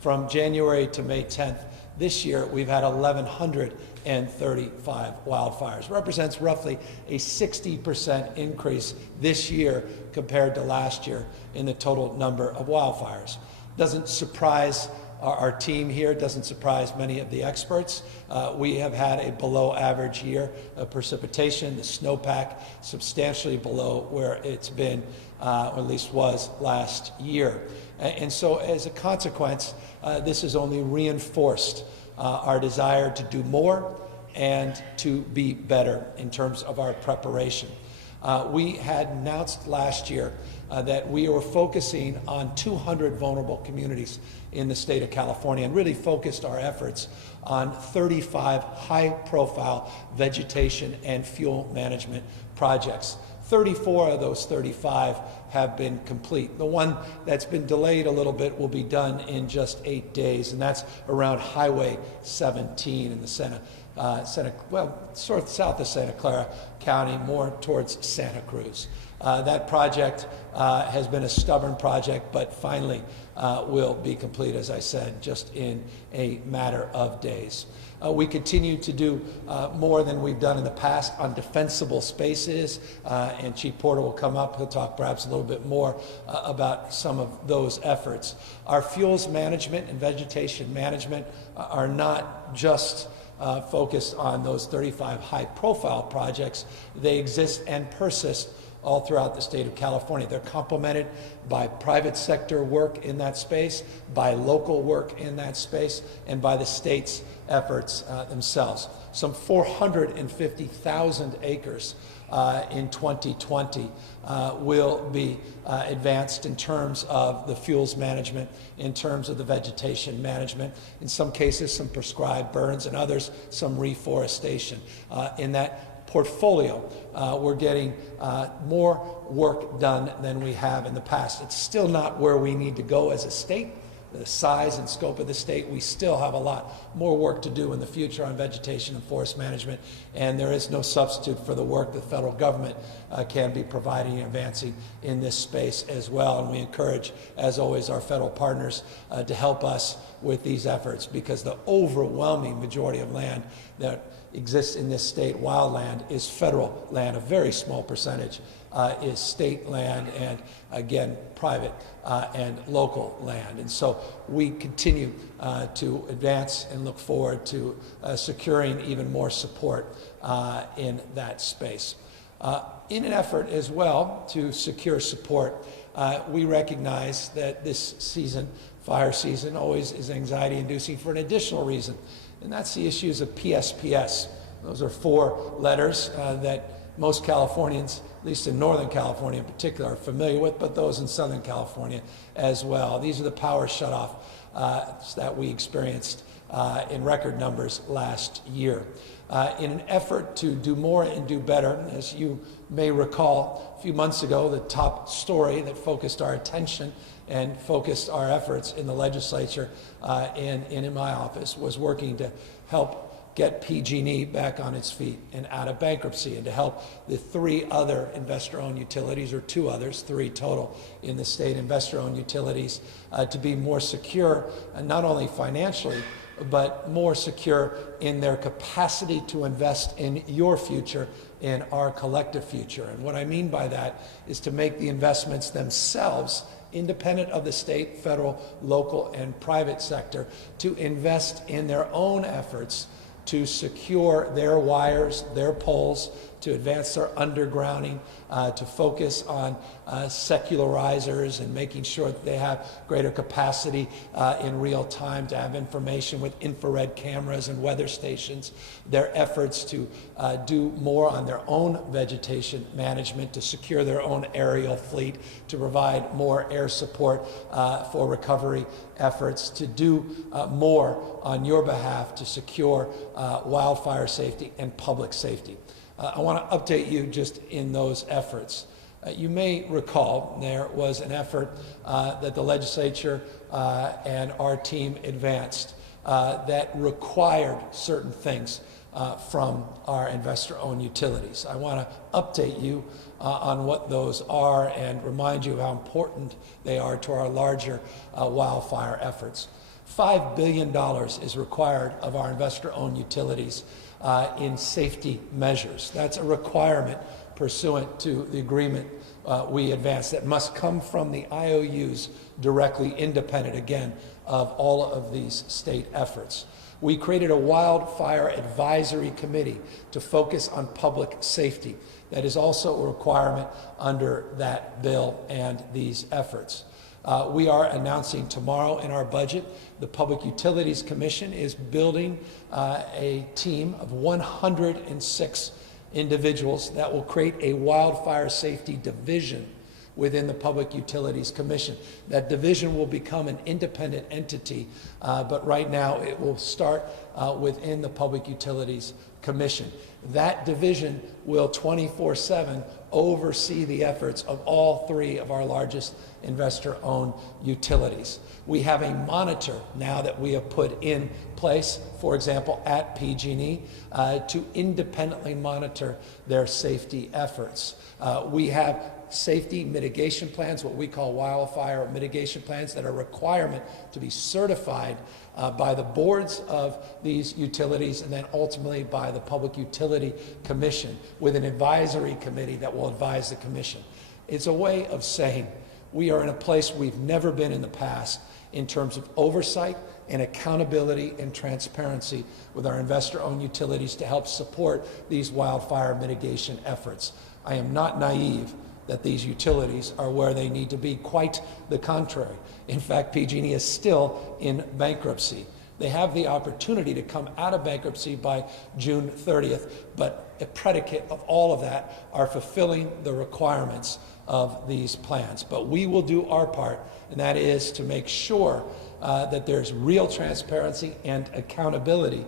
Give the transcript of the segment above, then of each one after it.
From January to May 10th this year, we've had 1,135 wildfires. Represents roughly a 60% increase this year compared to last year in the total number of wildfires. Doesn't surprise our team here, doesn't surprise many of the experts. We have had a below average year of precipitation, the snowpack substantially below where it's been, or at least was last year. And so as a consequence, this has only reinforced our desire to do more and to be better in terms of our preparation. We had announced last year that we were focusing on 200 vulnerable communities in the state of California and really focused our efforts on 35 high-profile vegetation and fuel management projects. 34 of those 35 have been complete. The one that's been delayed a little bit will be done in just 8 days, and that's around Highway 17 in the sort of south of Santa Clara County, more towards Santa Cruz. That project has been a stubborn project, but finally will be complete, as I said, just in a matter of days. We continue to do more than we've done in the past on defensible spaces, and Chief Porter will come up. He'll talk perhaps a little bit more about some of those efforts. Our fuels management and vegetation management are not just focused on those 35 high-profile projects. They exist and persist all throughout the state of California. They're complemented by private sector work in that space, by local work in that space, and by the state's efforts themselves. Some 450,000 acres in 2020 will be advanced in terms of the fuels management, in terms of the vegetation management, in some cases some prescribed burns, and others some reforestation. In that portfolio, we're getting more work done than we have in the past. It's still not where we need to go as a state. The size and scope of the state, we still have a lot more work to do in the future on vegetation and forest management, and there is no substitute for the work the federal government can be providing and advancing in this space as well. And we encourage, as always, our federal partners to help us with these efforts, because the overwhelming majority of land that exists in this state, wildland, is federal land. A very small percentage is state land, and again, private and local land. And so we continue to advance and look forward to securing even more support in that space. In an effort as well to secure support, we recognize that this season, fire season, always is anxiety-inducing for an additional reason, and that's the issues of PSPS. Those are 4 letters that most Californians, at least in Northern California in particular, are familiar with, but those in Southern California as well. These are the power shutoff that we experienced in record numbers last year. In an effort to do more and do better, as you may recall, a few months ago, the top story that focused our attention and focused our efforts in the legislature and in my office was working to help get PG&E back on its feet and out of bankruptcy, and to help the 3 other investor-owned utilities, or 2 others, 3 total in the state investor-owned utilities, to be more secure, and not only financially, but more secure in their capacity to invest in your future, in our collective future. And what I mean by that is to make the investments themselves independent of the state, federal, local, and private sector, to invest in their own efforts to secure their wires, their poles, to advance their undergrounding, to focus on secularizers and making sure that they have greater capacity in real time to have information with infrared cameras and weather stations, their efforts to do more on their own vegetation management, to secure their own aerial fleet, to provide more air support for recovery efforts, to do more on your behalf to secure wildfire safety and public safety. I want to update you just in those efforts. You may recall there was an effort that the legislature and our team advanced that required certain things from our investor-owned utilities. I want to update you on what those are and remind you how important they are to our larger wildfire efforts. $5 billion is required of our investor-owned utilities in safety measures. That's a requirement pursuant to the agreement we advanced that must come from the IOUs directly, independent, again, of all of these state efforts. We created a wildfire advisory committee to focus on public safety. That is also a requirement under that bill and these efforts. We are announcing tomorrow in our budget, the Public Utilities Commission is building a team of 106 individuals that will create a wildfire safety division within the Public Utilities Commission. That division will become an independent entity, but right now it will start within the Public Utilities Commission. That division will 24/7 oversee the efforts of all three of our largest investor-owned utilities. We have a monitor now that we have put in place, for example, at PG&E, to independently monitor their safety efforts. We have safety mitigation plans, what we call wildfire mitigation plans, that are a requirement to be certified by the boards of these utilities and then ultimately by the Public Utility Commission with an advisory committee that will advise the commission. It's a way of saying we are in a place we've never been in the past in terms of oversight and accountability and transparency with our investor-owned utilities to help support these wildfire mitigation efforts. I am not naive that these utilities are where they need to be. Quite the contrary. In fact, PG&E is still in bankruptcy. They have the opportunity to come out of bankruptcy by June 30th, but a predicate of all of that are fulfilling the requirements of these plans. But we will do our part, and that is to make sure that there's real transparency and accountability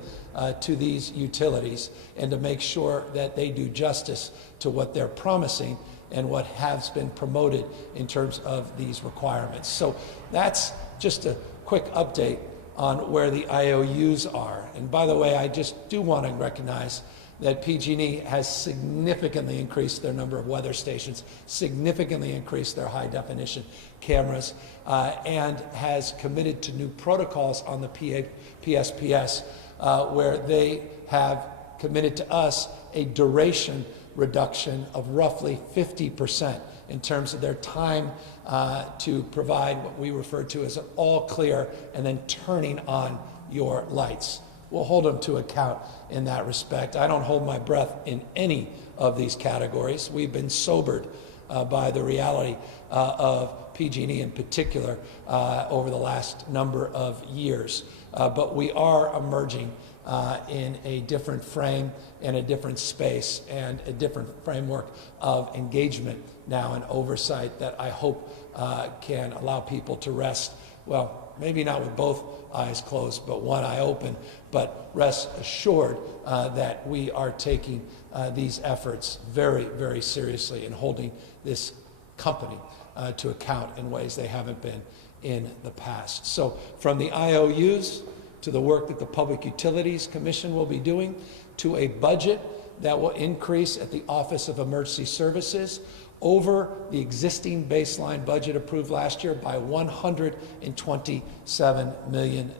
to these utilities, and to make sure that they do justice to what they're promising and what has been promoted in terms of these requirements. So that's just a quick update on where the IOUs are. And by the way, I just do want to recognize that PG&E has significantly increased their number of weather stations, significantly increased their high definition cameras, and has committed to new protocols on the PSPS, where they have committed to us a duration reduction of roughly 50% in terms of their time to provide what we refer to as an all clear and then turning on your lights. We'll hold them to account in that respect. I don't hold my breath in any of these categories. We've been sobered by the reality of PG&E in particular over the last number of years. But we are emerging in a different frame and a different space and a different framework of engagement now and oversight that I hope can allow people to rest, well, maybe not with both eyes closed, but one eye open, but rest assured that we are taking these efforts very, very seriously and holding this company to account in ways they haven't been in the past. So from the IOUs to the work that the Public Utilities Commission will be doing, to a budget that will increase at the Office of Emergency Services over the existing baseline budget approved last year by $127 million.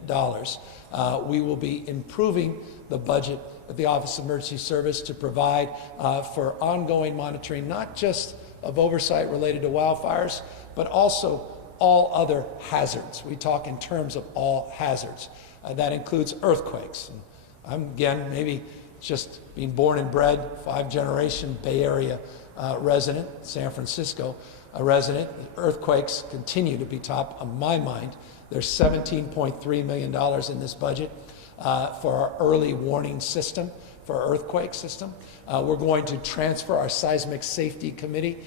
We will be improving the budget of the Office of Emergency Service to provide for ongoing monitoring, not just of oversight related to wildfires, but also all other hazards. We talk in terms of all hazards. That includes earthquakes. I'm, again, maybe just being born and bred, 5th-generation Bay Area resident, San Francisco resident. Earthquakes continue to be top of my mind. There's $17.3 million in this budget for our early warning system, for our earthquake system. We're going to transfer our seismic safety committee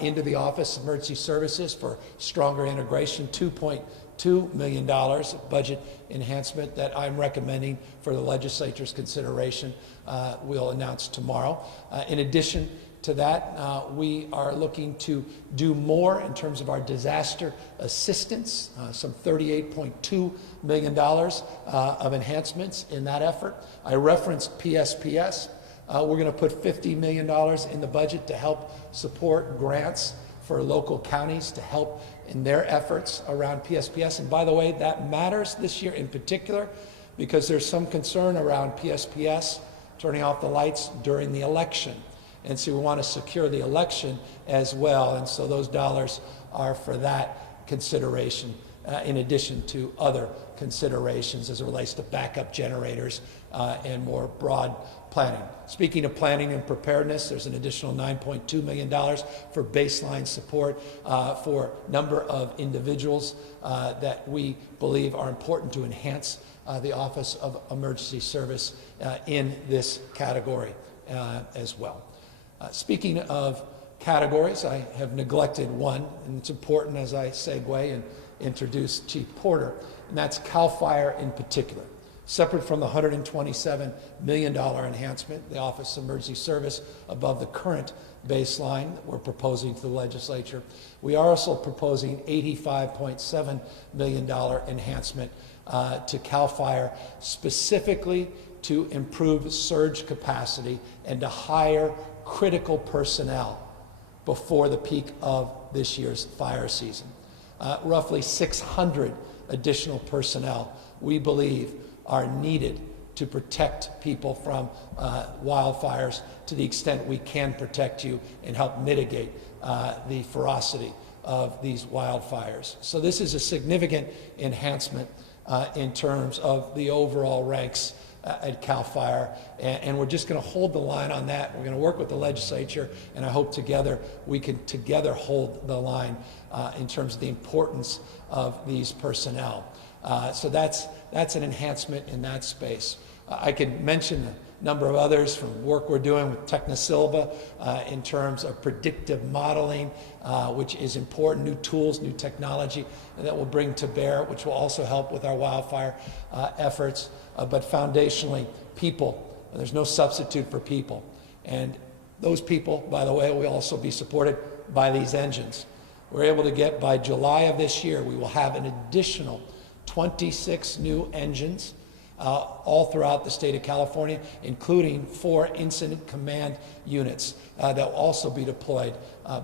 into the Office of Emergency Services for stronger integration, $2.2 million of budget enhancement that I'm recommending for the legislature's consideration. We'll announce tomorrow. In addition to that, we are looking to do more in terms of our disaster assistance, some $38.2 million of enhancements in that effort. I referenced PSPS. We're going to put $50 million in the budget to help support grants for local counties to help in their efforts around PSPS. And by the way, that matters this year in particular because there's some concern around PSPS turning off the lights during the election. And so we want to secure the election as well. And so those dollars are for that consideration, in addition to other considerations as it relates to backup generators and more broad planning. Speaking of planning and preparedness, there's an additional $9.2 million for baseline support for a number of individuals that we believe are important to enhance the Office of Emergency Service in this category as well. Speaking of categories, I have neglected one, and it's important as I segue and introduce Chief Porter, and that's CAL FIRE in particular. Separate from the $127 million enhancement, the Office of Emergency Service above the current baseline that we're proposing to the legislature, we are also proposing $85.7 million enhancement to CAL FIRE, specifically to improve surge capacity and to hire critical personnel before the peak of this year's fire season. Roughly 600 additional personnel, we believe, are needed to protect people from wildfires to the extent we can protect you and help mitigate the ferocity of these wildfires. So this is a significant enhancement in terms of the overall ranks at CAL FIRE, and we're just going to hold the line on that. We're going to work with the legislature, and I hope together we can together hold the line in terms of the importance of these personnel. So that's an enhancement in that space. I could mention a number of others from work we're doing with Technosilva in terms of predictive modeling, which is important, new tools, new technology that we'll bring to bear, which will also help with our wildfire efforts. But foundationally, people. There's no substitute for people. And those people, by the way, will also be supported by these engines. We're able to get, by July of this year, we will have an additional 26 new engines all throughout the state of California, including 4 incident command units that will also be deployed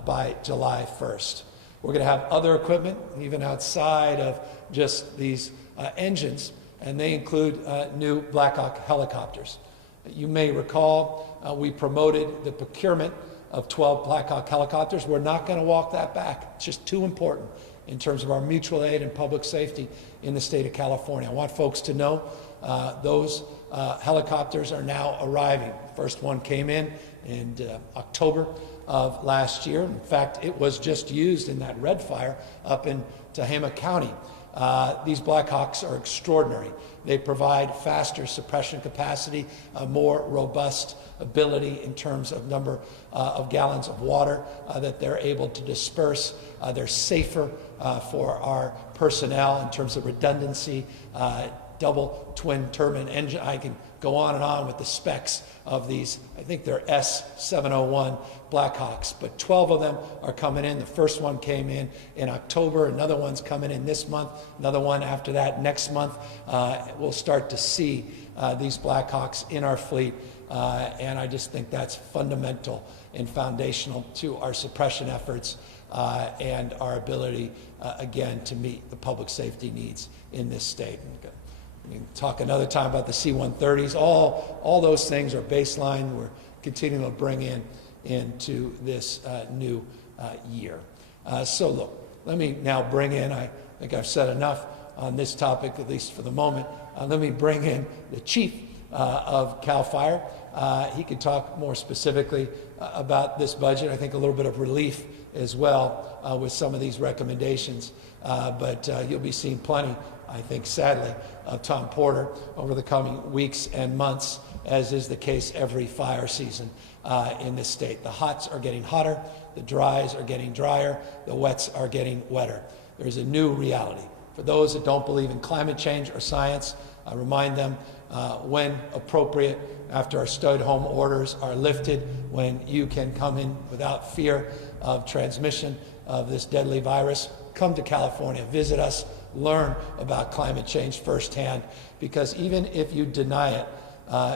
by July 1st. We're going to have other equipment, even outside of just these engines, and they include new Black Hawk helicopters. You may recall we promoted the procurement of 12 Black Hawk helicopters. We're not going to walk that back. It's just too important in terms of our mutual aid and public safety in the state of California. I want folks to know those helicopters are now arriving. First one came in October of last year. In fact, it was just used in that red fire up in Tehama County. These Black Hawks are extraordinary. They provide faster suppression capacity, a more robust ability in terms of number of gallons of water that they're able to disperse. They're safer for our personnel in terms of redundancy, double twin turbine engine. I can go on with the specs of these. I think they're S701 Blackhawks, but 12 of them are coming in. The first one came in October. Another one's coming in this month. Another one after that next month. We'll start to see these Blackhawks in our fleet, and I just think that's fundamental and foundational to our suppression efforts and our ability, again, to meet the public safety needs in this state. We can talk another time about the C-130s. All those things are baseline. We're continuing to bring into this new year. So look, let me now bring in, I think I've said enough on this topic, at least for the moment. Let me bring in the chief of CAL FIRE. He could talk more specifically about this budget. I think a little bit of relief as well with some of these recommendations. But you'll be seeing plenty, I think, sadly, of Tom Porter over the coming weeks and months, as is the case every fire season in this state. The hots are getting hotter, the dries are getting drier, the wets are getting wetter. There's a new reality. For those that don't believe in climate change or science, I remind them when appropriate, after our stay-at-home orders are lifted, when you can come in without fear of transmission of this deadly virus, come to California, visit us, learn about climate change firsthand, because even if you deny it,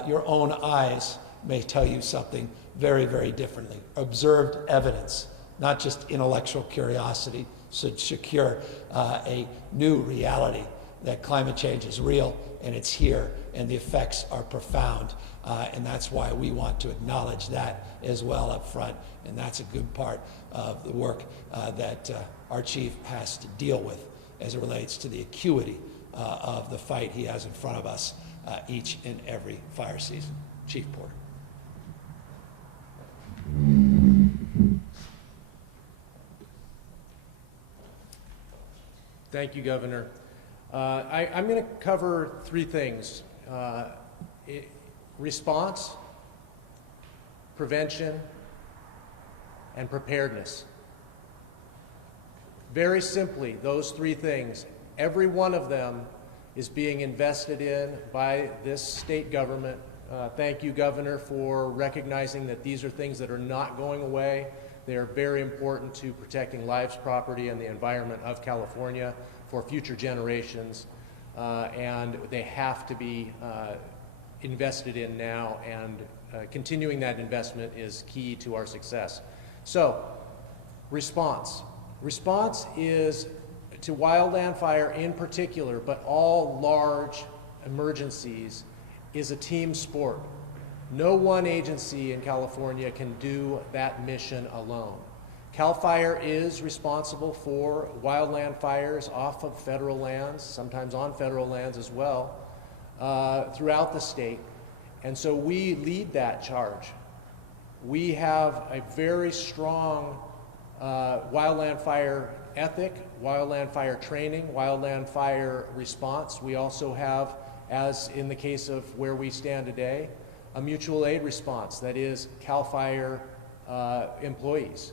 your own eyes may tell you something very, very differently. Observed evidence not just intellectual curiosity, should secure a new reality that climate change is real and it's here and the effects are profound. And that's why we want to acknowledge that as well up front. And that's a good part of the work that our chief has to deal with as it relates to the acuity of the fight he has in front of us each and every fire season. Chief Porter. Thank you, Governor. I'm going to cover three things. Response, prevention, and preparedness. Very simply, those three things, every one of them is being invested in by this state government. Thank you, Governor, for recognizing that these are things that are not going away. They are very important to protecting lives, property, and the environment of California for future generations, and they have to be invested in now, and continuing that investment is key to our success. So, response. Response is to wildland fire in particular, but all large emergencies, is a team sport. No one agency in California can do that mission alone. CAL FIRE is responsible for wildland fires off of federal lands, sometimes on federal lands as well, throughout the state. And so we lead that charge. We have a very strong wildland fire ethic, wildland fire training, wildland fire response. We also have, as in the case of where we stand today, a mutual aid response, that is CAL FIRE employees.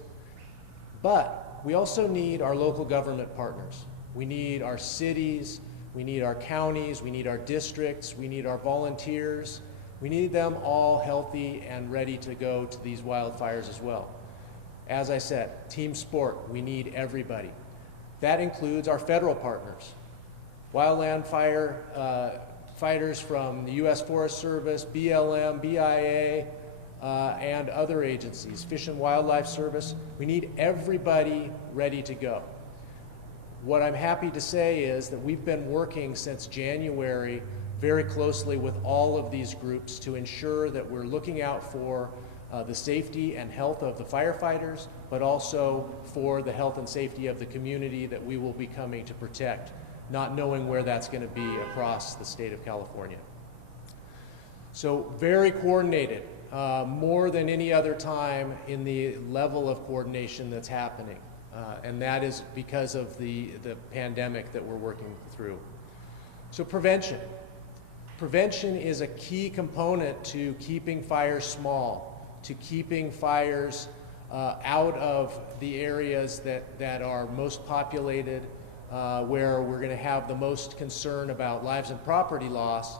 But we also need our local government partners. We need our cities, we need our counties, we need our districts, we need our volunteers. We need them all healthy and ready to go to these wildfires as well. As I said, team sport, we need everybody. That includes our federal partners. Wildland fire fighters from the U.S. Forest Service, BLM, BIA, and other agencies, Fish and Wildlife Service. We need everybody ready to go. What I'm happy to say is that we've been working since January very closely with all of these groups to ensure that we're looking out for the safety and health of the firefighters, but also for the health and safety of the community that we will be coming to protect, not knowing where that's going to be across the state of California. So very coordinated, more than any other time in the level of coordination that's happening. And that is because of the pandemic that we're working through. So prevention. Prevention is a key component to keeping fires small, to keeping fires out of the areas that are most populated, where we're going to have the most concern about lives and property loss,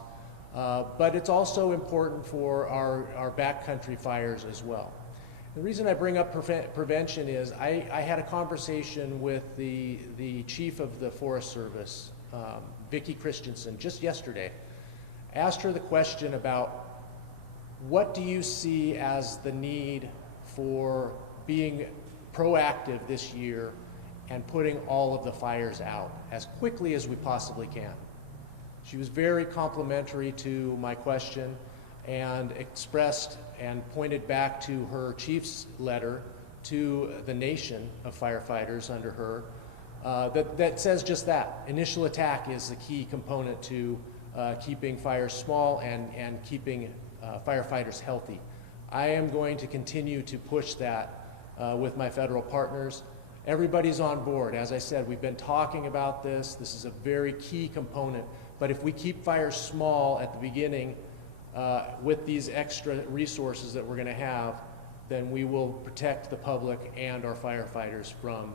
but it's also important for our backcountry fires as well. The reason I bring up prevention is I had a conversation with the chief of the Forest Service, Vicki Christensen, just yesterday. Asked her the question about what do you see as the need for being proactive this year and putting all of the fires out as quickly as we possibly can. She was very complimentary to my question and expressed and pointed back to her chief's letter to the nation of firefighters under her that says just that. Initial attack is the key component to keeping fires small and keeping firefighters healthy. I am going to continue to push that with my federal partners. Everybody's on board. As I said, we've been talking about this. This is a very key component. But if we keep fires small at the beginning with these extra resources that we're going to have, then we will protect the public and our firefighters from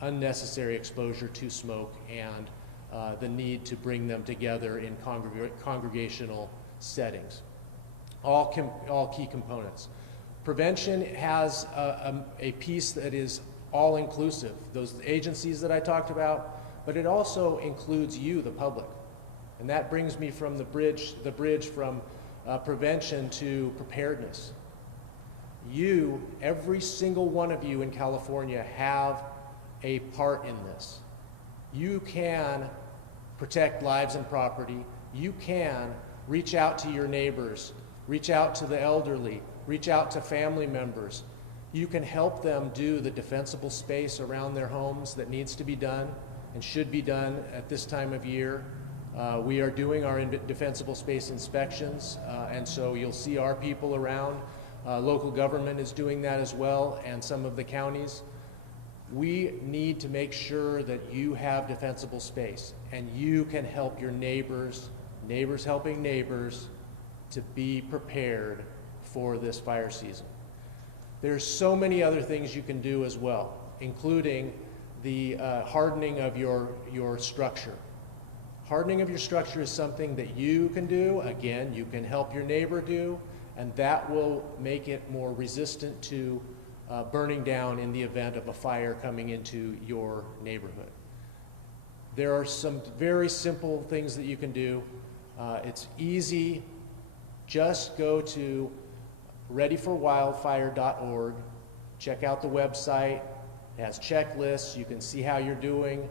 unnecessary exposure to smoke and the need to bring them together in congregational settings. All key components. Prevention has a piece that is all-inclusive, those agencies that I talked about, but it also includes you, the public. And that brings me from the bridge from prevention to preparedness. you, every single one of you in California, have a part in this. You can protect lives and property. You can reach out to your neighbors, reach out to the elderly, reach out to family members. You can help them do the defensible space around their homes that needs to be done and should be done at this time of year. We are doing our defensible space inspections, and so you'll see our people around. Local government is doing that as well, and some of the counties. We need to make sure that you have defensible space, and you can help your neighbors, neighbors helping neighbors, to be prepared for this fire season. There's so many other things you can do as well, including the hardening of your structure. Hardening of your structure is something that you can do. Again, you can help your neighbor do, and that will make it more resistant to burning down in the event of a fire coming into your neighborhood. There are some very simple things that you can do. It's easy. Just go to readyforwildfire.org, check out the website. It has checklists. You can see how you're doing.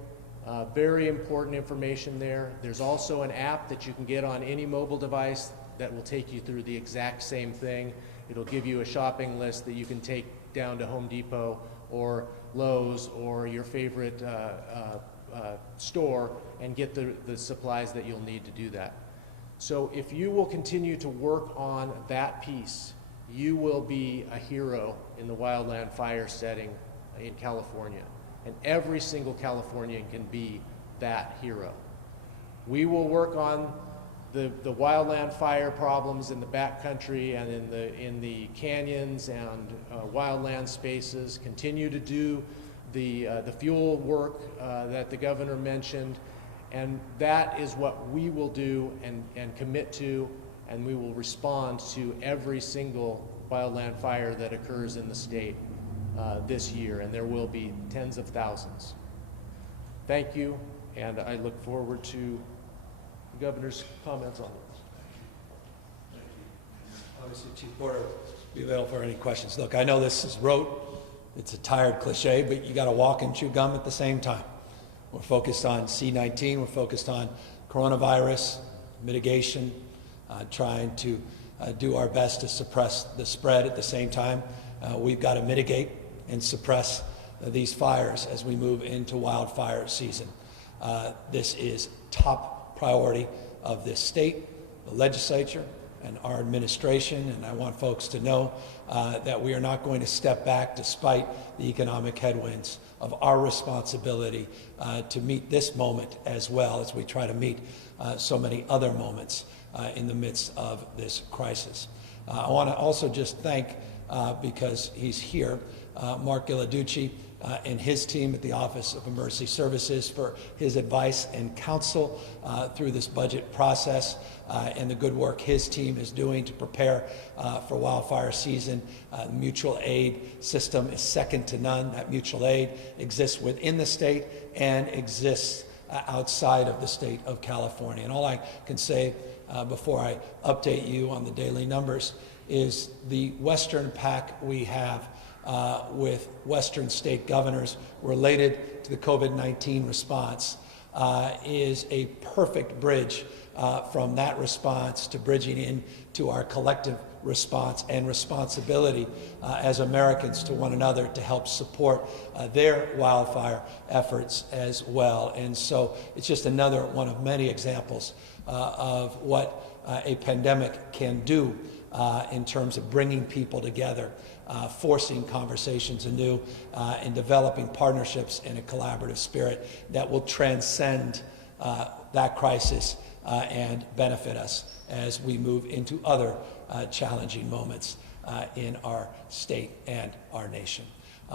Very important information there. There's also an app that you can get on any mobile device that will take you through the exact same thing. It'll give you a shopping list that you can take down to Home Depot or Lowe's or your favorite store and get the supplies that you'll need to do that. So if you will continue to work on that piece, you will be a hero in the wildland fire setting in California. And every single Californian can be that hero. We will work on the wildland fire problems in the backcountry and in the canyons and wildland spaces, continue to do the fuel work that the governor mentioned, and that is what we will do and commit to, and we will respond to every single wildland fire that occurs in the state this year, and there will be tens of thousands. Thank you, and I look forward to the governor's comments on this. Thank you. Obviously, Chief Porter will be available for any questions. Look, I know this is rote. It's a tired cliche, but you got to walk and chew gum at the same time. We're focused on C-19. We're focused on coronavirus mitigation, trying to do our best to suppress the spread at the same time. We've got to mitigate and suppress these fires as we move into wildfire season. This is top priority of this state, the legislature, and our administration, and I want folks to know that we are not going to step back despite the economic headwinds of our responsibility to meet this moment as well as we try to meet so many other moments in the midst of this crisis. I want to also just thank, because he's here, Mark Gilladucci and his team at the Office of Emergency Services for his advice and counsel through this budget process and the good work his team is doing to prepare for wildfire season. The mutual aid system is second to none. That mutual aid exists within the state and exists outside of the state of California. And all I can say before I update you on the daily numbers is the Western pact we have with Western state governors related to the COVID-19 response is a perfect bridge from that response to bridging into our collective response and responsibility as Americans to one another to help support their wildfire efforts as well. And so it's just another one of many examples of what a pandemic can do in terms of bringing people together, forcing conversations anew, and developing partnerships in a collaborative spirit that will transcend that crisis and benefit us as we move into other challenging moments in our state and our nation.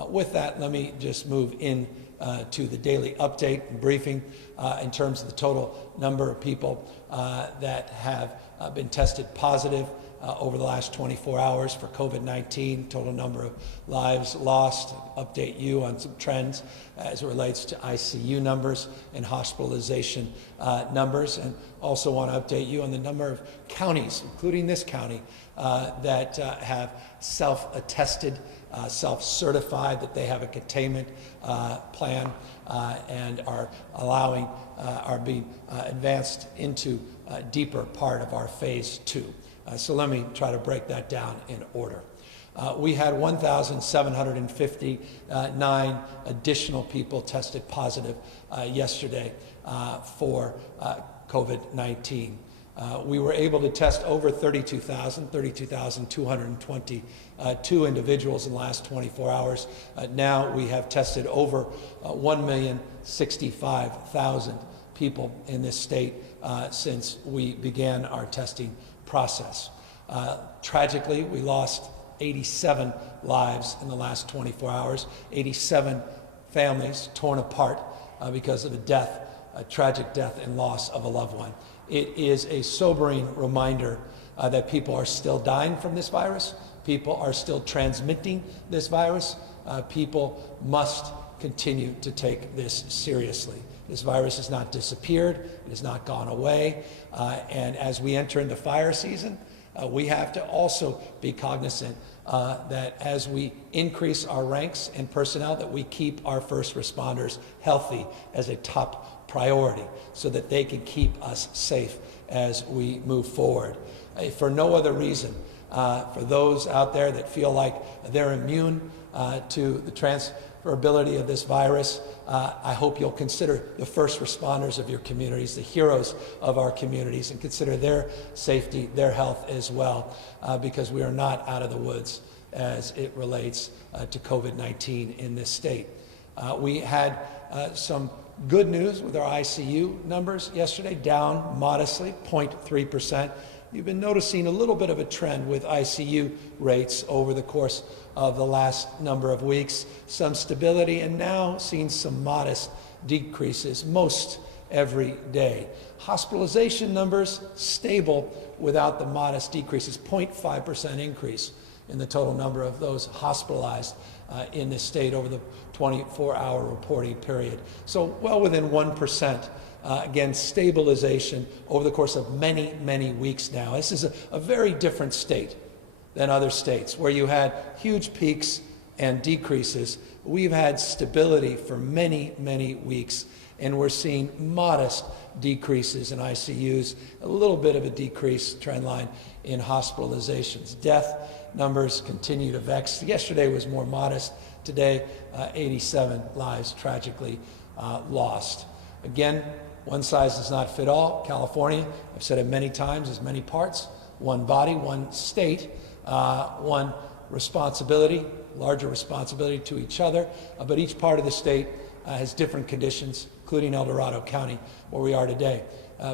With that, let me just move in to the daily update and briefing. in terms of the total number of people that have been tested positive over the last 24 hours for COVID-19, total number of lives lost, update you on some trends as it relates to ICU numbers and hospitalization numbers, and also want to update you on the number of counties, including this county, that have self-attested, self-certified that they have a containment plan and are being advanced into a deeper part of our phase 2. So let me try to break that down in order. We had 1,759 additional people tested positive yesterday for COVID-19. We were able to test over 32,222 individuals in the last 24 hours. Now we have tested over 1,065,000 people in this state since we began our testing process. Tragically, we lost 87 lives in the last 24 hours, 87 families torn apart because of a tragic death and loss of a loved one. It is a sobering reminder that people are still dying from this virus, people are still transmitting this virus, people must continue to take this seriously. This virus has not disappeared, it has not gone away, and as we enter into fire season, we have to also be cognizant that as we increase our ranks and personnel, that we keep our first responders healthy as a top priority so that they can keep us safe as we move forward. For no other reason, for those out there that feel like they're immune to the transferability of this virus, I hope you'll consider the first responders of your communities, the heroes of our communities, and consider their safety, their health as well, because we are not out of the woods as it relates to COVID-19 in this state. We had some good news with our ICU numbers yesterday, down modestly, 0.3%. You've been noticing a little bit of a trend with ICU rates over the course of the last number of weeks, some stability, and now seeing some modest decreases most every day. Hospitalization numbers stable without the modest decreases, 0.5% increase in the total number of those hospitalized in this state over the 24-hour reporting period. So well within 1%. Again, stabilization over the course of many, many weeks now. This is a very different state than other states where you had huge peaks and decreases. We've had stability for many, many weeks, and we're seeing modest decreases in ICUs, a little bit of a decrease trend line in hospitalizations. Death numbers continue to vex. Yesterday was more modest. Today, 87 lives tragically lost. Again, one size does not fit all. California, I've said it many times, is many parts, one body, one state, one responsibility, larger responsibility to each other, but each part of the state has different conditions, including El Dorado County, where we are today.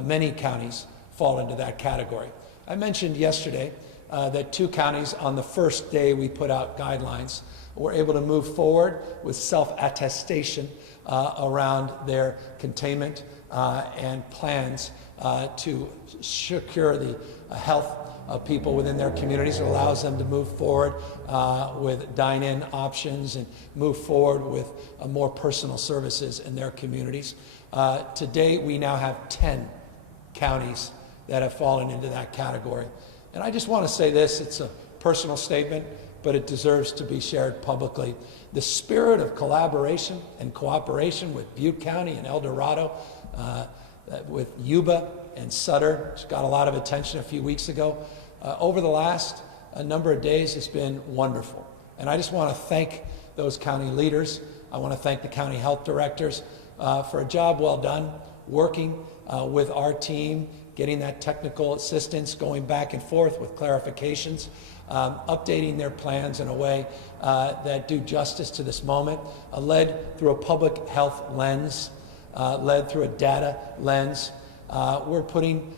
Many counties fall into that category. I mentioned yesterday that 2 counties, on the first day we put out guidelines, were able to move forward with self-attestation around their containment and plans to secure the health of people within their communities. It allows them to move forward with dine-in options and move forward with more personal services in their communities. Today, we now have 10 counties that have fallen into that category. And I just want to say this, it's a personal statement, but it deserves to be shared publicly. The spirit of collaboration and cooperation with Butte County and El Dorado, with Yuba and Sutter, which got a lot of attention a few weeks ago, over the last number of days has been wonderful. And I just want to thank those county leaders. I want to thank the county health directors for a job well done, working with our team, getting that technical assistance, going back and forth with clarifications, updating their plans in a way that do justice to this moment, led through a public health lens, led through a data lens. We're putting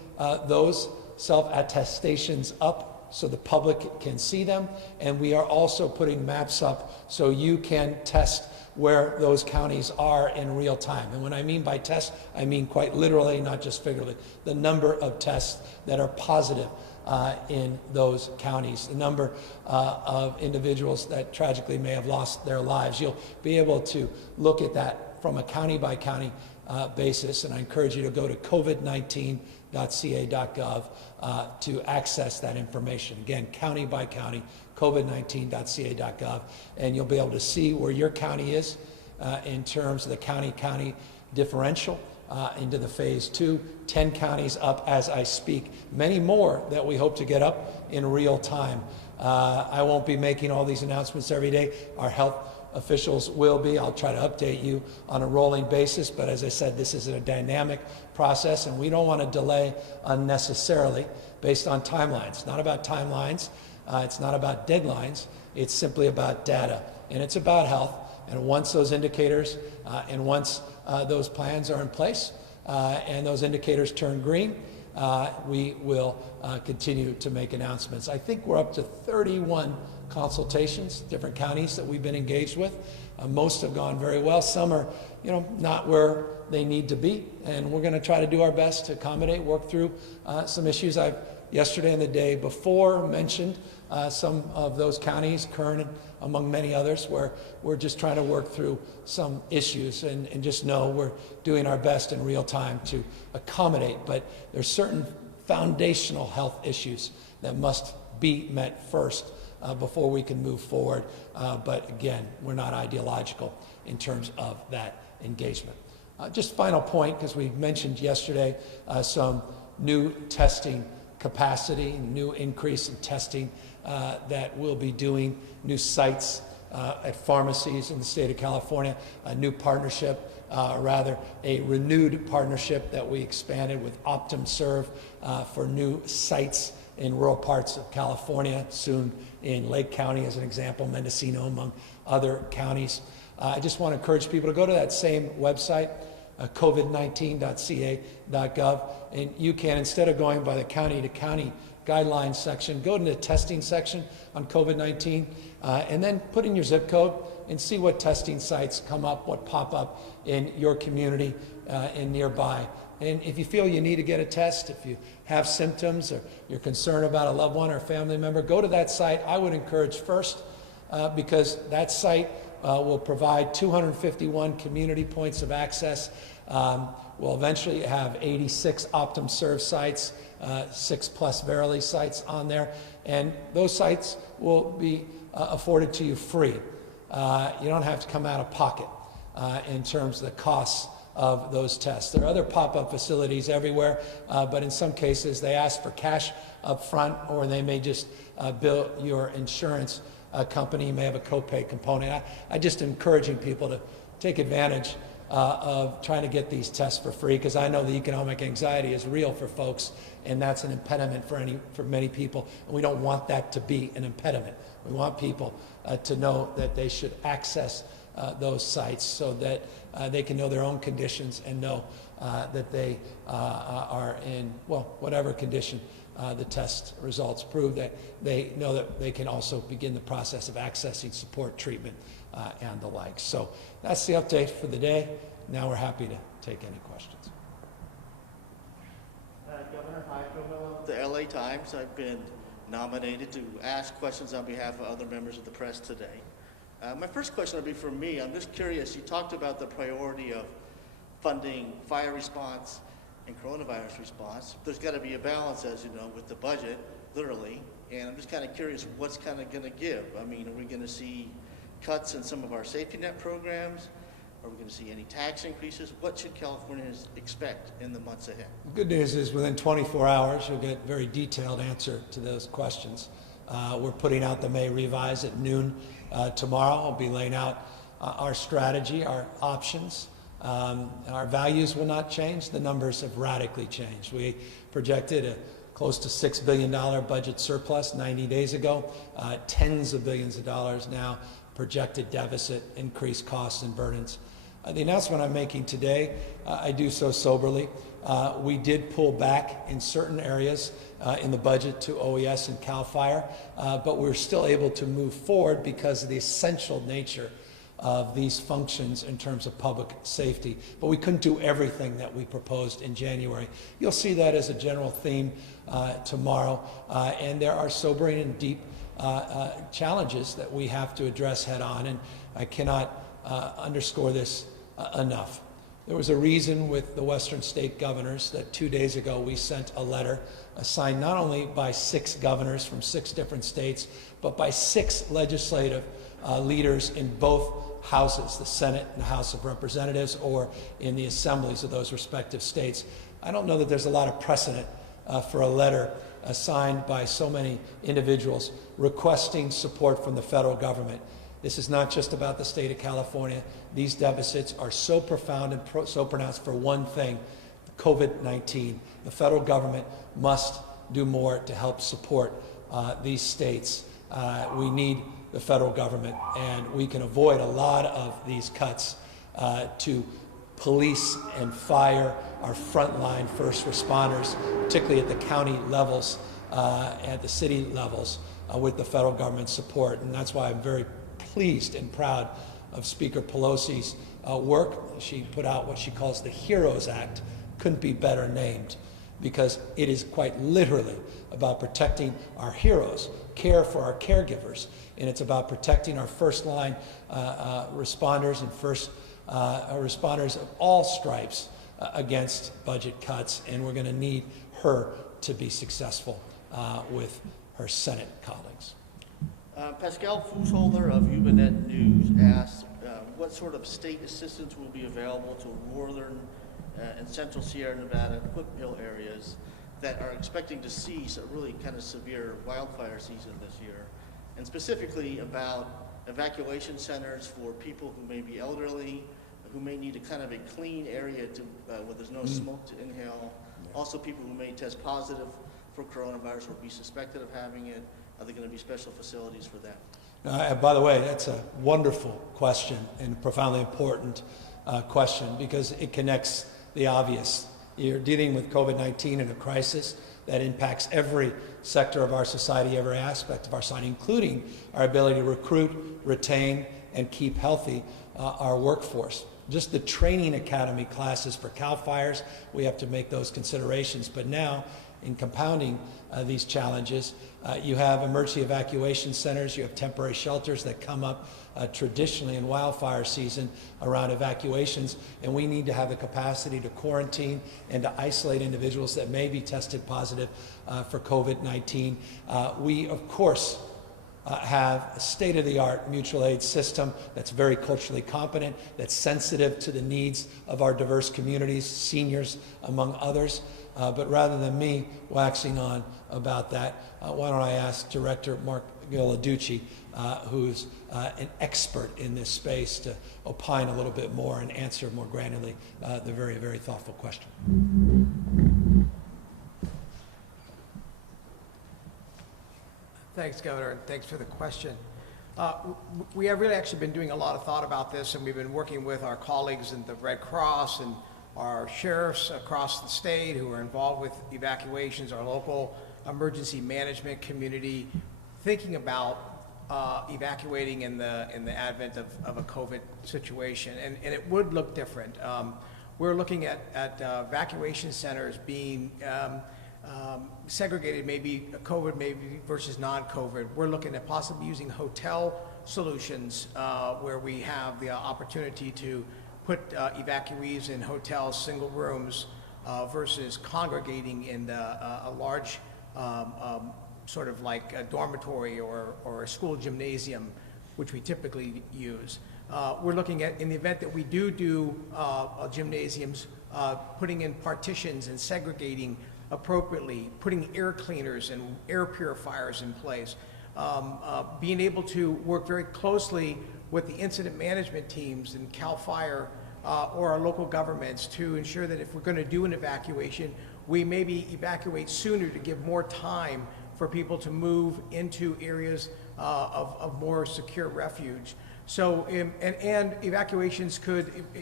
those self-attestations up so the public can see them, and we are also putting maps up so you can test where those counties are in real time. And when I mean by test, I mean quite literally, not just figuratively, the number of tests that are positive in those counties, the number of individuals that tragically may have lost their lives. You'll be able to look at that from a county by county basis, and I encourage you to go to covid19.ca.gov to access that information. Again, county by county, covid19.ca.gov, and you'll be able to see where your county is in terms of the county-county differential into the phase 2, 10 counties up as I speak, many more that we hope to get up in real time. I won't be making all these announcements every day. Our health officials will be. I'll try to update you on a rolling basis, but as I said, this is a dynamic process, and we don't want to delay unnecessarily based on timelines. It's not about timelines. It's not about deadlines. It's simply about data, and it's about health. And once those indicators and once those plans are in place and those indicators turn green, we will continue to make announcements. I think we're up to 31 consultations, different counties that we've been engaged with. Most have gone very well. Some are, not where they need to be, and we're going to try to do our best to accommodate, work through some issues. I've yesterday and the day before mentioned some of those counties, Kern among many others, where we're just trying to work through some issues, and just know we're doing our best in real time to accommodate. But there's certain foundational health issues that must be met first before we can move forward. But again, we're not ideological in terms of that engagement. Just final point, because we mentioned yesterday some new testing capacity, new increase in testing that we'll be doing, new sites at pharmacies in the state of California, a new partnership, a renewed partnership that we expanded with OptumServe for new sites in rural parts of California, soon in Lake County as an example, Mendocino among other counties. I just want to encourage people to go to that same website, covid19.ca.gov, and you can, instead of going by the county to county guidelines section, go to the testing section on COVID-19 and then put in your zip code and see what testing sites come up, what pop up in your community and nearby. And if you feel you need to get a test, if you have symptoms or you're concerned about a loved one or family member, go to that site. I would encourage first, because that site will provide 251 community points of access. We'll eventually have 86 OptumServe sites, 6+ Verily sites on there, and those sites will be afforded to you free. You don't have to come out of pocket in terms of the costs of those tests. There are other pop-up facilities everywhere, but in some cases they ask for cash up front, or they may just bill your insurance company. You may have a copay component. I just encouraging people to take advantage of trying to get these tests for free, because I know the economic anxiety is real for folks, and that's an impediment for many people, and we don't want that to be an impediment. We want people to know that they should access those sites so that they can know their own conditions and know that they are in, well, whatever condition the test results prove, that they know that they can also begin the process of accessing support, treatment, and the like. So that's the update for the day. Now we're happy to take any questions. Governor, hi, Joe Mello, the LA Times. I've been nominated to ask questions on behalf of other members of the press today. My first question will be for me. I'm just curious, you talked about the priority of funding fire response and coronavirus response. There's got to be a balance, as you know, with the budget, literally, and I'm just kind of curious what's kind of going to give. I mean, are we going to see cuts in some of our safety net programs? Are we going to see any tax increases? What should Californians expect in the months ahead? The good news is within 24 hours, you'll get a very detailed answer to those questions. We're putting out the May revise at noon tomorrow. I'll be laying out our strategy, our options. Our values will not change. The numbers have radically changed. We projected a close to $6 billion budget surplus 90 days ago, tens of billions of dollars now projected deficit, increased costs and burdens. The announcement I'm making today, I do so soberly. We did pull back in certain areas in the budget to OES and CAL FIRE, but we're still able to move forward because of the essential nature of these functions in terms of public safety. But we couldn't do everything that we proposed in January. You'll see that as a general theme tomorrow, and there are sobering and deep challenges that we have to address head on, and I cannot underscore this enough. There was a reason with the Western state governors that 2 days ago we sent a letter signed not only by 6 governors from 6 different states, but by 6 legislative leaders in both houses, the Senate and the House of Representatives, or in the assemblies of those respective states. I don't know that there's a lot of precedent for a letter signed by so many individuals requesting support from the federal government. This is not just about the state of California. These deficits are so profound and so pronounced for one thing, COVID-19. The federal government must do more to help support these states. We need the federal government, and we can avoid a lot of these cuts to police and fire, our frontline first responders, particularly at the county levels, at the city levels, with the federal government support. And that's why I'm very pleased and proud of Speaker Pelosi's work. She put out what she calls the HEROES Act. Couldn't be better named, because it is quite literally about protecting our heroes, care for our caregivers, and it's about protecting our first line responders and first responders of all stripes against budget cuts, and we're going to need her to be successful with her Senate colleagues. Pascal Fußholder of Ubanet News asked what sort of state assistance will be available to northern and central Sierra Nevada Cookville areas that are expecting to see some really kind of severe wildfire season this year, and specifically about evacuation centers for people who may be elderly, who may need a kind of a clean area to where there's no smoke to inhale. Also, people who may test positive for coronavirus or be suspected of having it. Are there going to be special facilities for that? By the way, that's a wonderful question and a profoundly important question, because it connects the obvious. You're dealing with COVID-19 and a crisis that impacts every sector of our society, every aspect of our society, including our ability to recruit, retain, and keep healthy our workforce. Just the training academy classes for CAL FIRES, we have to make those considerations. But now, in compounding these challenges, you have emergency evacuation centers, you have temporary shelters that come up traditionally in wildfire season around evacuations, and we need to have the capacity to quarantine and to isolate individuals that may be tested positive for COVID-19. We, of course, have a state-of-the-art mutual aid system that's very culturally competent, that's sensitive to the needs of our diverse communities, seniors among others. But rather than me waxing on about that, why don't I ask Director Mark Giladucci, who's an expert in this space, to opine a little bit more and answer more granularly the very, very thoughtful question. Thanks, Governor, and thanks for the question. We have really actually been doing a lot of thought about this, and we've been working with our colleagues in the Red Cross and our sheriffs across the state who are involved with evacuations, our local emergency management community, thinking about evacuating in the advent of a COVID situation, and it would look different. We're looking at evacuation centers being segregated, maybe COVID maybe versus non-COVID. We're looking at possibly using hotel solutions where we have the opportunity to put evacuees in hotels, single rooms, versus congregating in a large sort of like a dormitory or a school gymnasium, which we typically use. We're looking at, in the event that we do gymnasiums, putting in partitions and segregating appropriately, putting air cleaners and air purifiers in place, being able to work very closely with the incident management teams and CAL FIRE or our local governments to ensure that if we're going to do an evacuation, we maybe evacuate sooner to give more time for people to move into areas of more secure refuge. So, and evacuations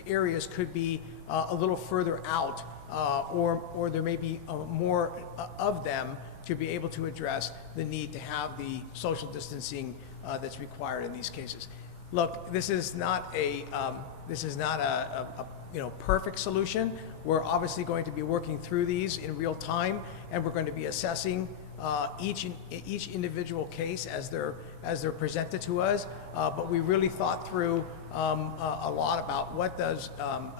areas could be a little further out, or there may be more of them to be able to address the need to have the social distancing that's required in these cases. Look, this is not a perfect solution. We're obviously going to be working through these in real time, and we're going to be assessing each individual case as they're presented to us. But we really thought through a lot about what does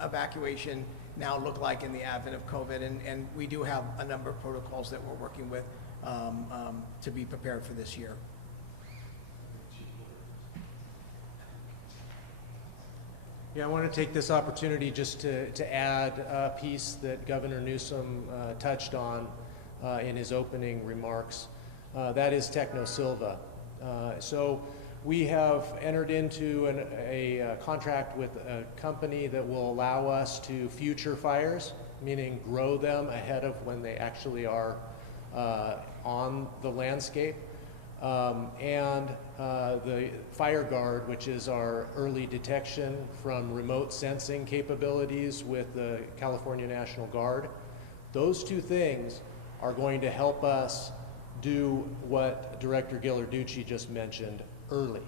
evacuation now look like in the advent of COVID, and we do have a number of protocols that we're working with to be prepared for this year. Yeah, I want to take this opportunity just to add a piece that Governor Newsom touched on in his opening remarks. That is Techno Silva. So we have entered into a contract with a company that will allow us to future fires, meaning grow them ahead of when they actually are on the landscape. The Fire Guard, which is our early detection from remote sensing capabilities with the California National Guard. Those two things are going to help us do what Director Ghilarducci just mentioned early.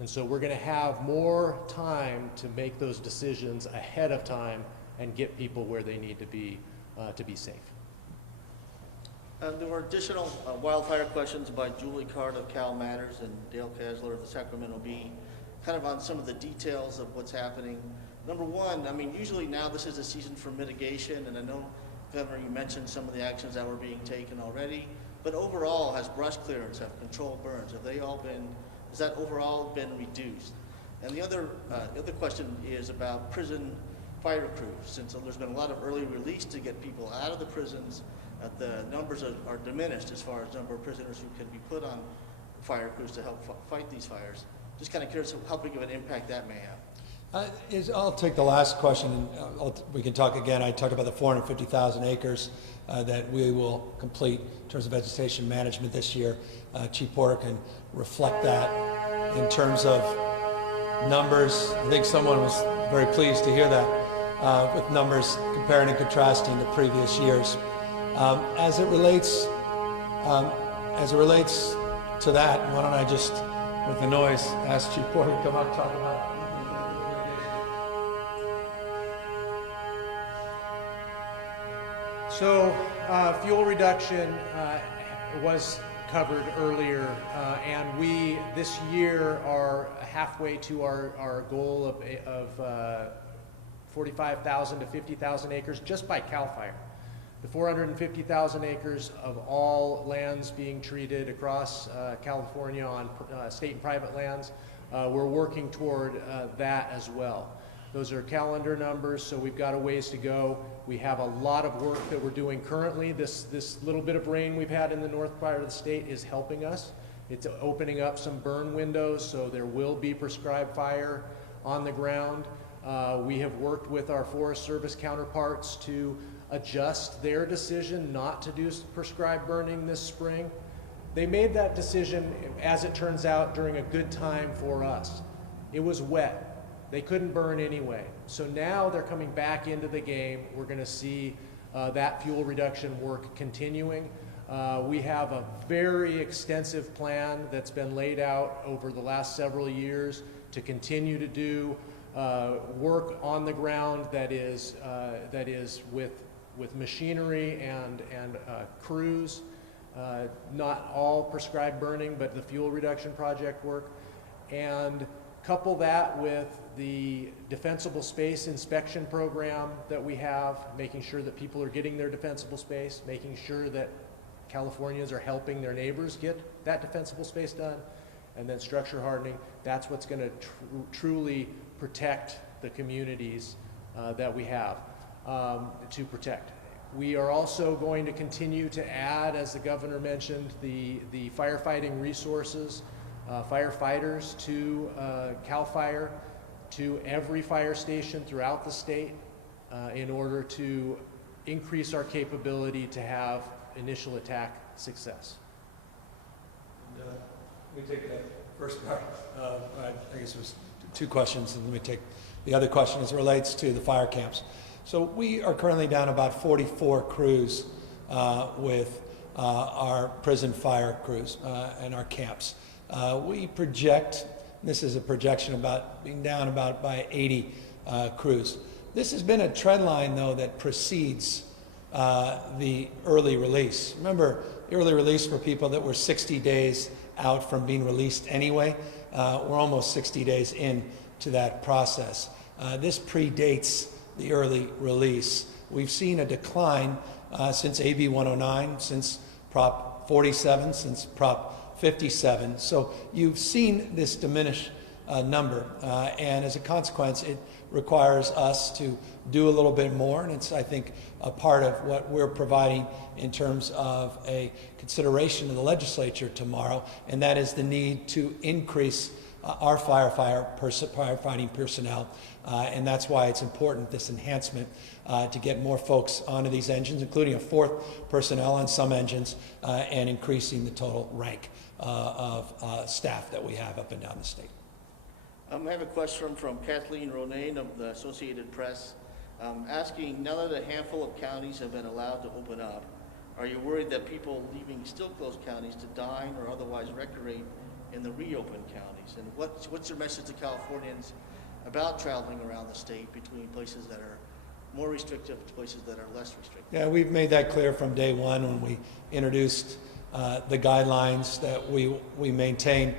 And so we're going to have more time to make those decisions ahead of time and get people where they need to be safe. There were additional wildfire questions by Julie Card of Cal Matters and Dale Kasler of the Sacramento Bee, kind of on some of the details of what's happening. Number one, I mean, usually now this is a season for mitigation, and I know, Governor, you mentioned some of the actions that were being taken already, but overall, has brush clearance, have controlled burns, has that overall been reduced? And the other question is about prison fire crews. Since there's been a lot of early release to get people out of the prisons, the numbers are diminished as far as number of prisoners who can be put on fire crews to help fight these fires. Just kind of curious how big of an impact that may have. I'll take the last question, and we can talk again. I talked about the 450,000 acres that we will complete in terms of vegetation management this year. Chief Porter can reflect that in terms of numbers. I think someone was very pleased to hear that with numbers comparing and contrasting to previous years. As it relates to that, why don't I just, with the noise, ask Chief Porter to come up and talk about it. So fuel reduction was covered earlier, and we this year are halfway to our goal of 45,000 to 50,000 acres just by CAL FIRE. The 450,000 acres of all lands being treated across California on state and private lands, we're working toward that as well. Those are calendar numbers, so we've got a ways to go. We have a lot of work that we're doing currently. This little bit of rain we've had in the north part of the state is helping us. It's opening up some burn windows, so there will be prescribed fire on the ground. We have worked with our Forest Service counterparts to adjust their decision not to do prescribed burning this spring. They made that decision, as it turns out, during a good time for us. It was wet. They couldn't burn anyway. So now they're coming back into the game. We're going to see that fuel reduction work continuing. We have a very extensive plan that's been laid out over the last several years to continue to do work on the ground that is with machinery and crews, not all prescribed burning, but the fuel reduction project work, and couple that with the defensible space inspection program that we have, making sure that people are getting their defensible space, making sure that Californians are helping their neighbors get that defensible space done, and then structure hardening. That's what's going to truly protect the communities that we have to protect. We are also going to continue to add, as the governor mentioned, the firefighting resources, firefighters to CAL FIRE, to every fire station throughout the state in order to increase our capability to have initial attack success. And, we take the first part. I guess it was two questions, and let me take the other question as it relates to the fire camps. So we are currently down about 44 crews with our prison fire crews and our camps. We project, this is a projection, about being down about by 80 crews. This has been a trend line, though, that precedes the early release. Remember, the early release for people that were 60 days out from being released anyway. We're almost 60 days into that process. This predates the early release. We've seen a decline since AB 109, since Prop 47, since Prop 57. So you've seen this diminish number, and as a consequence, it requires us to do a little bit more, and it's, I think, a part of what we're providing in terms of a consideration to the legislature tomorrow, and that is the need to increase our firefighting personnel, and that's why it's important, this enhancement, to get more folks onto these engines, including a fourth personnel on some engines, and increasing the total rank of staff that we have up and down the state. I have a question from Kathleen Ronayne of the Associated Press, asking, now that a handful of counties have been allowed to open up, are you worried that people leaving still closed counties to dine or otherwise recreate in the reopened counties? And what's your message to Californians about traveling around the state between places that are more restrictive to places that are less restrictive? Yeah, we've made that clear from day one when we introduced the guidelines that we maintain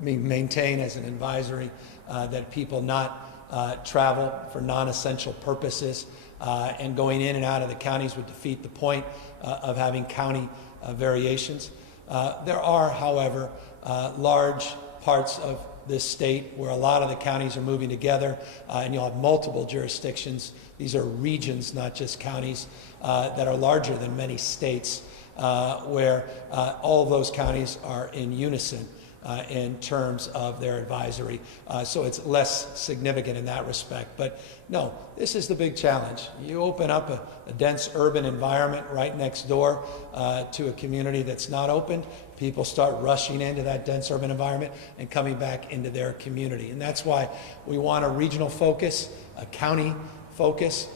maintain as an advisory that people not travel for non-essential purposes, and going in and out of the counties would defeat the point of having county variations. There are, however, large parts of this state where a lot of the counties are moving together, and you'll have multiple jurisdictions. These are regions, not just counties, that are larger than many states, where all of those counties are in unison in terms of their advisory. So it's less significant in that respect. But no, this is the big challenge. You open up a dense urban environment right next door to a community that's not opened, people start rushing into that dense urban environment and coming back into their community. And that's why we want a regional focus, a county focus,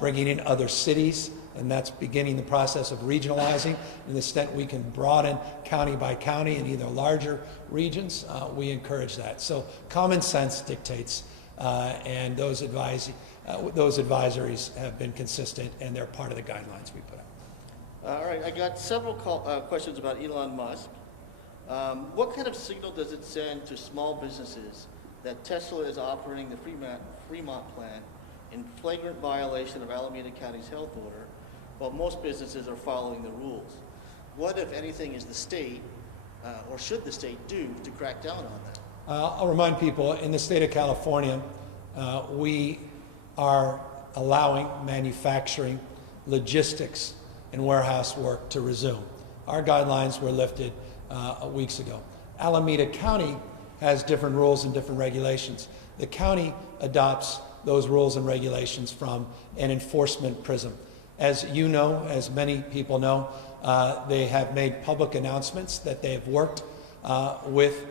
bringing in other cities, and that's beginning the process of regionalizing. To the extent we can broaden county by county in either larger regions, we encourage that. So common sense dictates, and those advisories have been consistent, and they're part of the guidelines we put out. All right, I got several questions about Elon Musk. What kind of signal does it send to small businesses that Tesla is operating the Fremont plant in flagrant violation of Alameda County's health order, while most businesses are following the rules? What, if anything, is the state, or should the state do to crack down on that? I'll remind people, in the state of California, we are allowing manufacturing, logistics, and warehouse work to resume. Our guidelines were lifted weeks ago. Alameda County has different rules and different regulations. The county adopts those rules and regulations from an enforcement prism. As you know, as many people know, they have made public announcements that they have worked with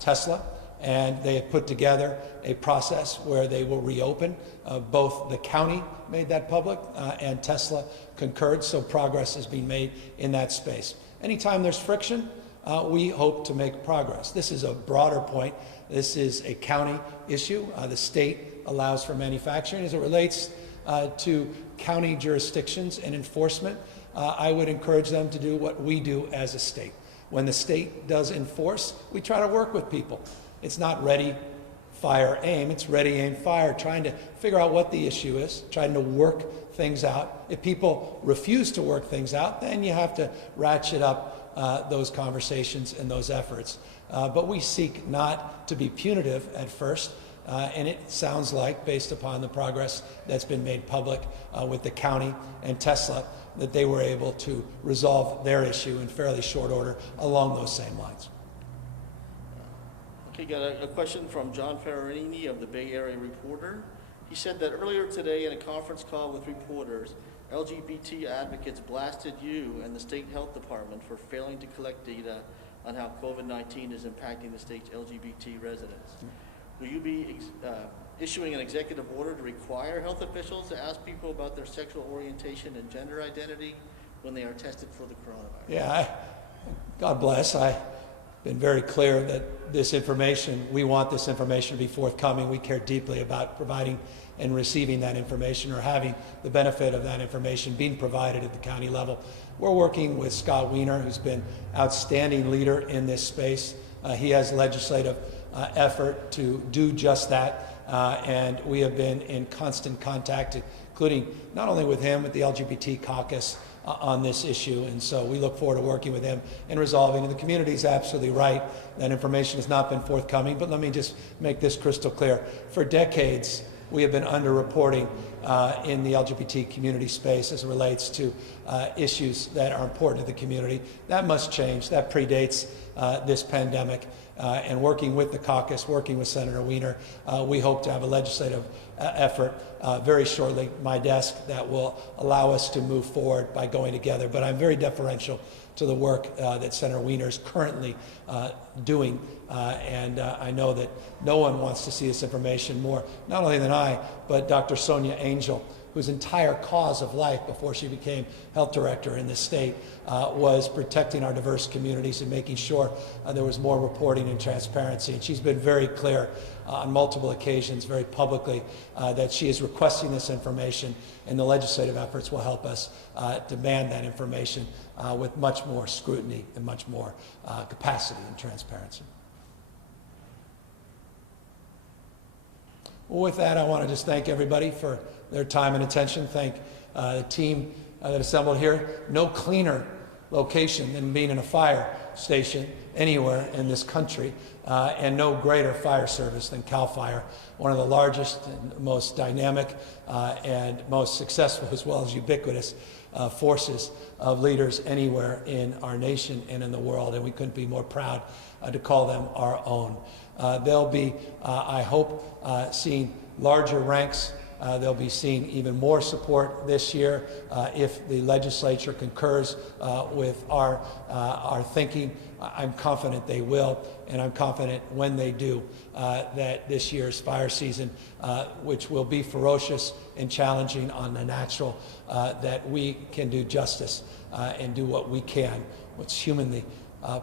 Tesla, and they have put together a process where they will reopen. Both the county made that public and Tesla concurred, so progress is being made in that space. Anytime there's friction, we hope to make progress. This is a broader point. This is a county issue. The state allows for manufacturing. As it relates to county jurisdictions and enforcement, I would encourage them to do what we do as a state. When the state does enforce, we try to work with people. It's not ready, fire, aim. It's ready, aim, fire, trying to figure out what the issue is, trying to work things out. If people refuse to work things out, then you have to ratchet up those conversations and those efforts. But we seek not to be punitive at first, and it sounds like, based upon the progress that's been made public with the county and Tesla, that they were able to resolve their issue in fairly short order along those same lines. Okay, got a question from John Ferrarini of the Bay Area Reporter. He said that earlier today in a conference call with reporters, LGBT advocates blasted you and the state health department for failing to collect data on how COVID-19 is impacting the state's LGBT residents. Will you be issuing an executive order to require health officials to ask people about their sexual orientation and gender identity when they are tested for the coronavirus? Yeah, God bless. I've been very clear that this information, we want this information to be forthcoming. We care deeply about providing and receiving that information, or having the benefit of that information being provided at the county level. We're working with Scott Wiener, who's been outstanding leader in this space. He has legislative effort to do just that, and we have been in constant contact, including not only with him, but the LGBT caucus on this issue. And so we look forward to working with him and resolving. And the community is absolutely right. That information has not been forthcoming. But let me just make this crystal clear. For decades, we have been underreporting in the LGBT community space as it relates to issues that are important to the community. That must change. That predates this pandemic. And working with the caucus, working with Senator Wiener, we hope to have a legislative effort very shortly, my desk, that will allow us to move forward by going together. But I'm very deferential to the work that Senator Wiener is currently doing. And I know that no one wants to see this information more, not only than I, but Dr. Sonia Angel, whose entire cause of life before she became health director in this state was protecting our diverse communities and making sure there was more reporting and transparency. And she's been very clear on multiple occasions, very publicly, that she is requesting this information, and the legislative efforts will help us demand that information with much more scrutiny and much more capacity and transparency. Well, with that, I want to just thank everybody for their time and attention. Thank the team that assembled here. No cleaner location than being in a fire station anywhere in this country, and no greater fire service than CAL FIRE, one of the largest and most dynamic and most successful, as well as ubiquitous forces of leaders anywhere in our nation and in the world, and we couldn't be more proud to call them our own. They'll be, I hope, seeing larger ranks. They'll be seeing even more support this year if the legislature concurs with our thinking. I'm confident they will, and I'm confident when they do that this year's fire season, which will be ferocious and challenging on the natural, that we can do justice and do what we can, what's humanly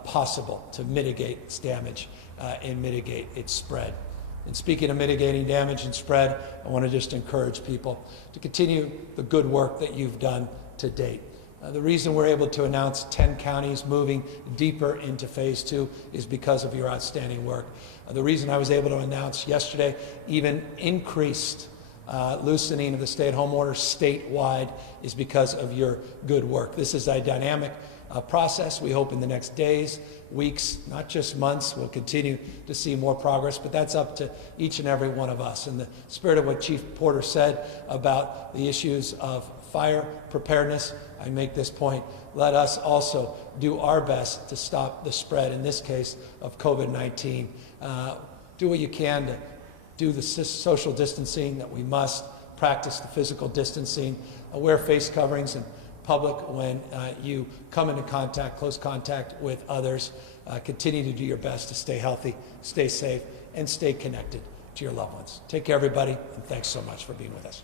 possible to mitigate its damage and mitigate its spread. And speaking of mitigating damage and spread, I want to just encourage people to continue the good work that you've done to date. The reason we're able to announce 10 counties moving deeper into phase 2 is because of your outstanding work. The reason I was able to announce yesterday even increased loosening of the stay-at-home order statewide is because of your good work. This is a dynamic process. We hope in the next days, weeks, not just months, we'll continue to see more progress, but that's up to each and every one of us. In the spirit of what Chief Porter said about the issues of fire preparedness, I make this point: let us also do our best to stop the spread, in this case, of COVID-19. Do what you can to do the social distancing that we must, practice the physical distancing, wear face coverings in public when you come into contact, close contact with others. Continue to do your best to stay healthy, stay safe, and stay connected to your loved ones. Take care, everybody, and thanks so much for being with us.